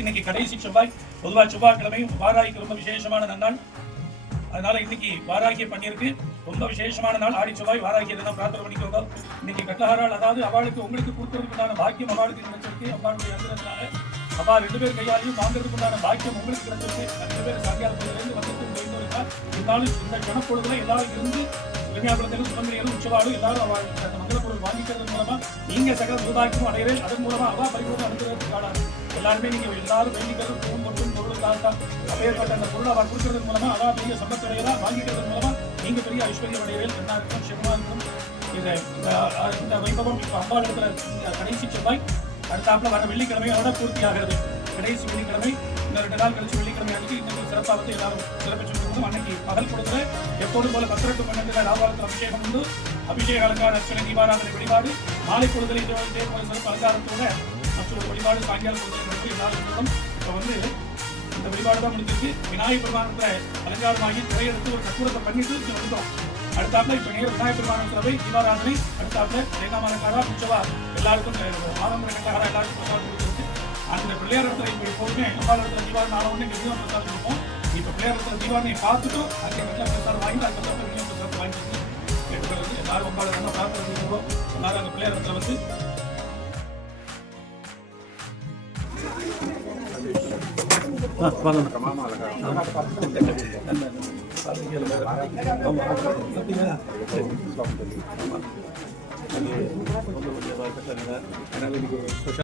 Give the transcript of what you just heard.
இன்னைக்கு கடைசி செவ்வாய். பொதுவாக செவ்வாய்க்கிழமை வாராய்க்கு ரொம்ப விசேஷமான நன்னாள். அதனால இன்னைக்கு வாராகிய பண்ணியிருக்கு, ரொம்ப விசேஷமான நாள். ஆடி செவ்வாய் வாராகிய தினம் பிரார்த்தனை பண்ணிக்கோங்க. இன்னைக்கு கட்டஹாரால், அதாவது அவளுக்கு உங்களுக்கு கொடுக்கறதுக்குண்டான பாக்கியம் அவளுக்கு கிடைச்சிருக்கு. அவளுடைய அந்தரத்தினால அப்பா 2 பேர் கையாலையும் வாங்குறதுக்குண்டான பாக்கியம் உங்களுக்கு கிடைச்சிருக்கு. 2 பேர் சாங்கியாலத்திலிருந்து வந்துட்டு இருந்தாலும் இந்த கணப்பொழுதுல எல்லாரும் இருந்து விஞ்ஞாபனத்திலும் சுமந்திரிகளும் உச்சவாளும் எல்லாரும் அவள் அந்த மங்கள பொருள் வாங்கிக்கிறது மூலமா நீங்க சகல சமுதாயமும் அடைகிறேன். அதன் மூலமா அவா பரிபூர்ணம் அனுப்புறதுக்கான எல்லாருமே நீங்க எல்லாரும் வேண்டிக்கிறது பொருள் மற்றும் பொருளுக்காக அப்பேற்பட்ட அந்த பொருளை அவள் கொடுக்கறது மூலமா அவா பெரிய சம்பத்தடையதா வாங்கிக்கிறது மூலமா நீங்க பெரிய ஐஸ்வர்யம் அடைகிறேன். என்ன இருக்கும் சிவமா இருக்கும். இந்த வைபவம் இப்ப அம்பாள் இடத்துல கடைசி செவ்வாய், அடுத்தாப்புல வர வெள்ளிக்கிழமையோட பூர்த்தி ஆகிறது. கடைசி வெள்ளிக்கிழமை, இந்த 2 நாள் கழிச்சு வெள்ளிக்கிழமை அன்னைக்கு இன்னைக்கு சிறப்பாக வந்து எல்லாரும் சிறப்பிச்சுருக்கோம். அன்னைக்கு பகல் பொழுதுல எப்போதும் போல 10 to 12 ராவாரத்தில் அபிஷேகம் உண்டு. அபிஷேக அலங்கார அர்ச்சனை தீபாராதனை வழிபாடு, மாலை பொழுதுல இதே போல சிறப்பு அலங்காரத்தோட மற்றொரு வழிபாடு சாயங்கால பொழுது எல்லாரும். இப்போ வந்து இந்த வழிபாடு தான் முடிஞ்சிருக்கு. விநாயகர் பெருமானத்துல அலங்காரமாகி திரையெடுத்து ஒரு கற்பூரத்தை பண்ணிட்டு இங்கே வந்தோம். அடுத்தாப்புல இப்ப நேரம் விநாயகர் பெருமானத்துல போய் தீபாராதனை, அடுத்தாப்புல தேங்காய் அலங்காரா உற்சவா எல்லாருக்கும் ஆரம்பர கட்டகாரா எல்லாருக்கும் பிரசாதம் கொடுத்துருக்கு. அந்த பிள்ளையார் இடத்துல இப்போ எப்போதுமே அம்பாள் இடத்துல தீபாவளி நாளை ஒன்று இங்கே பிரசாதம் கொடுப்போம். இப்போ பிள்ளையார் இடத்துல தீபாவளியை பார்த்துட்டும் அங்கே வீட்டில் பிரசாதம் வாங்கி அதுக்கப்புறம் வீட்டில் பிரசாதம் வாங்கிட்டு கேட்டுக்கிறது. எல்லாரும் அம்பாள் நல்லா பிரார்த்தனை செய்வோம். எல்லாரும் அந்த பிள்ளையார் இடத்துல வந்து வாங்க.